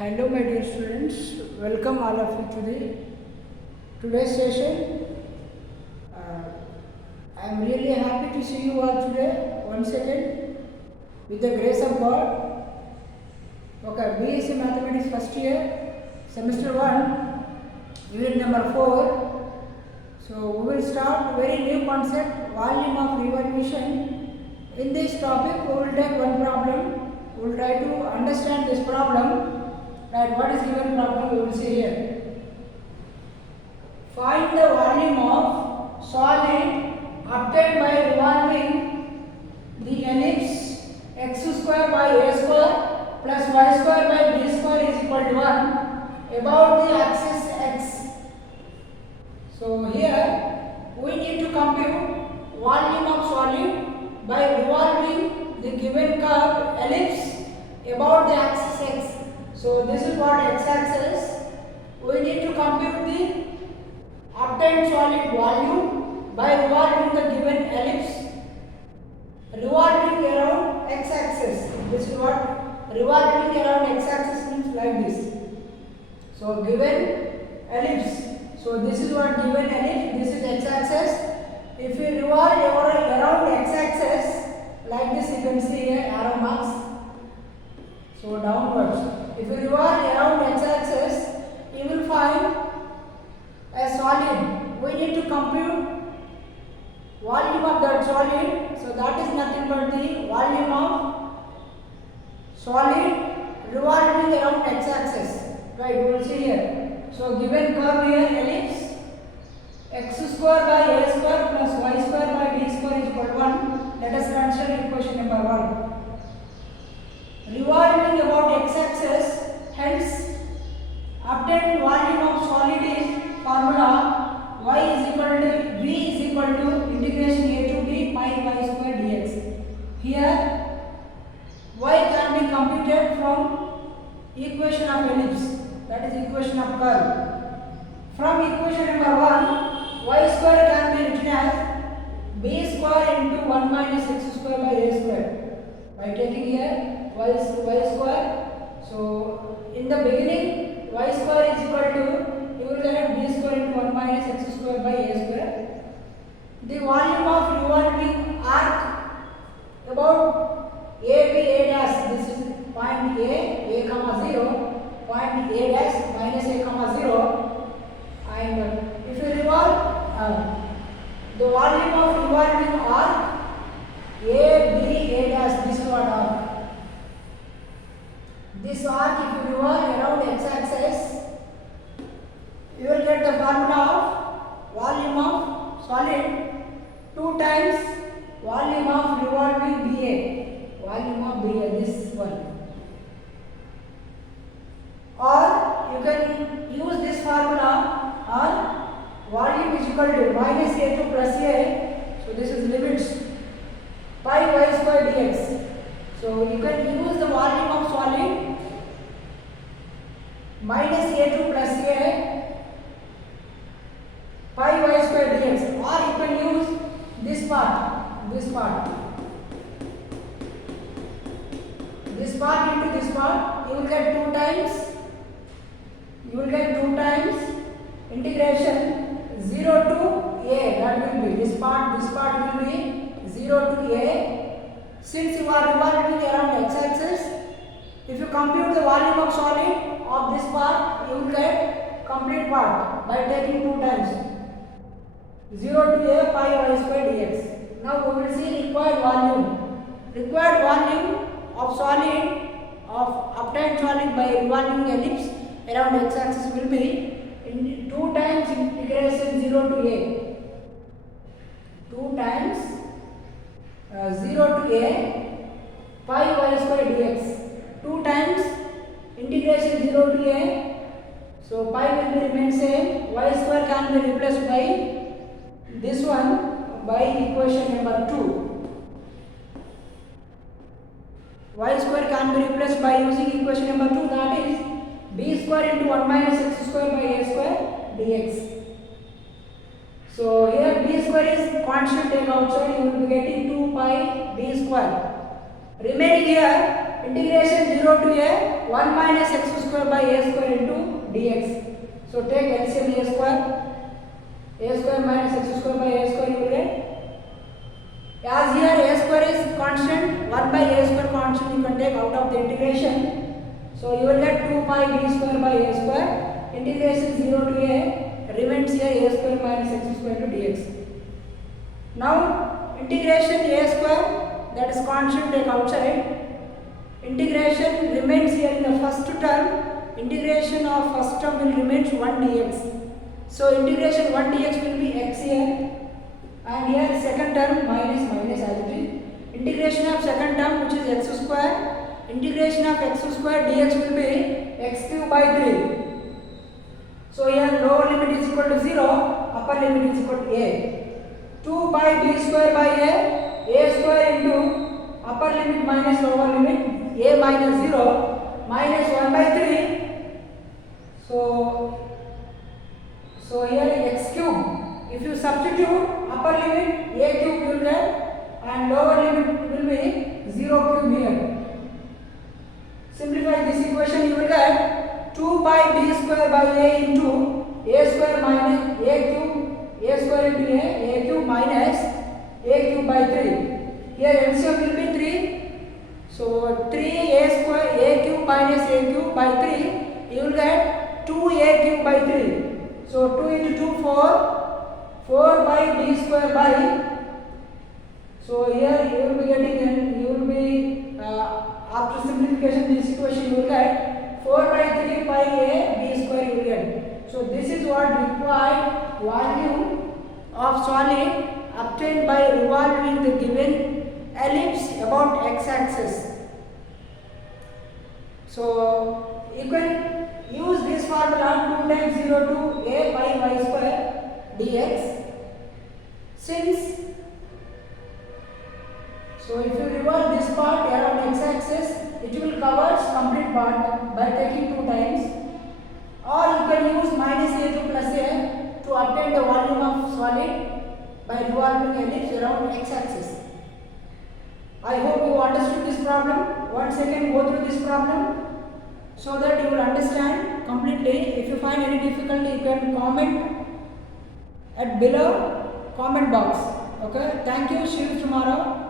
Hello my dear students, welcome all of you to today's session. I am really happy to see you all today once again with the grace of God. Okay, BSc Mathematics first year, semester 1, unit number 4. So we will start very new concept, volume of revolution. In this topic we will take one problem. We will try to understand this problem. Right, what is given problem we will see here. Find the volume of solid obtained by revolving the ellipse x square by a square plus y square by b square is equal to 1 about the axis x. So here we need to compute volume of solid by revolving the given curve ellipse about the axis x. So this is what x-axis. We need to compute the obtained solid volume by revolving the given ellipse revolving around x-axis. This is what revolving around x-axis means, like this. So given ellipse. So this is what given ellipse. This is x-axis. If we revolve around x-axis like this, you can see here arrow marks. So downwards. If you revolve around x-axis, you will find a solid. We need to compute volume of that solid. So that is nothing but the volume of solid revolving around x-axis. Right, we will see here. So given curve here, ellipse x square by a square plus y square by b square is equal to 1. Let us consider equation number 1. Revolving about x-axis, hence obtained volume of solid is formula y is equal to v is equal to integration a to b pi y square dx. Here y can be computed from equation of ellipse, that is equation of curve. From equation number 1, y square can be written as b square into 1 minus x square by a square. By taking here y square. So in the beginning y square is equal to, you will get b square into 1 minus x square by a square. The volume of revolving arc about a b a dash, this is point a comma 0, point a dash minus a comma 0, and if you revolve the volume of revolving arc a b a dash, this is what arc. This arc, if you revolve around x-axis, you will get the formula of volume of solid 2 times volume of revolving BA, volume of BA, this one. Or you can use this formula, or volume is equal to minus A2 plus A, so this is limits pi y square dx. So you can use the volume of solid minus A2 plus A pi y square dx, or you can use this part into this part, you will get 2 times integration 0 to a, that will be this part will be 0 to a. Since you are revolving around x-axis, if you compute the volume of solid of this part, you will get complete part by taking 2 times 0 to a pi y square dx. Now we will see required volume. Required volume of solid, of obtained solid by revolving ellipse around x-axis will be in 2 times integration 0 to a. 2 times 0 to a pi y square dx. 2 times integration 0 to a. So pi will be remain same. Y square can be replaced by this one by equation number 2. Y square can be replaced by using equation number 2, that is b square into 1 minus x square by a square dx. So here b square is constant, take outside, you will be getting 2 pi b square. Remaining here integration 0 to a 1 minus x square by a square into dx. So take LCM a square minus x square by a square you will get. As here a square is constant, 1 by a square constant you can take out of the integration. So you will get 2 pi b square by a square. Integration 0 to a remains here a square minus x square into dx. Now integration a square, that is constant, take outside. Integration remains here in the first term. Integration of first term will remain 1 dx. So integration 1 dx will be x here, and here second term minus minus as it is. Integration of second term, which is x square. Integration of x square dx will be x cube by 3. So here lower limit is equal to 0, upper limit is equal to a. 2 pi b square by a square into upper limit minus lower limit, a minus 0 minus 1 by 3. So here x cube, if you substitute upper limit a cube you will get, and lower limit will be 0 cube here. Simplify this equation, you will get 2 pi b square by a into a square minus a cube, a square into a cube minus a cube by 3. Here LCM will be 3. So 3 a square a cube minus a cube by 3, you will get 2a cube by 3. So 2 into 2 4 by b square by. So here you will be getting after simplification this equation you will get 4 by 3 pi a b square you will get. So this is what required volume of solid obtained by revolving the given ellipse about x-axis. So you can use this formula 2 times 0 to a pi y square dx. So if you revolve this part around x-axis, it will cover complete part by taking 2 times, or you can use minus a to plus a to obtain the volume of solid by revolving ellipse around x-axis. I hope you understood this problem. Once again go through this problem so that you will understand completely. If you find any difficulty, you can comment at below comment box. Okay, thank you. See you tomorrow.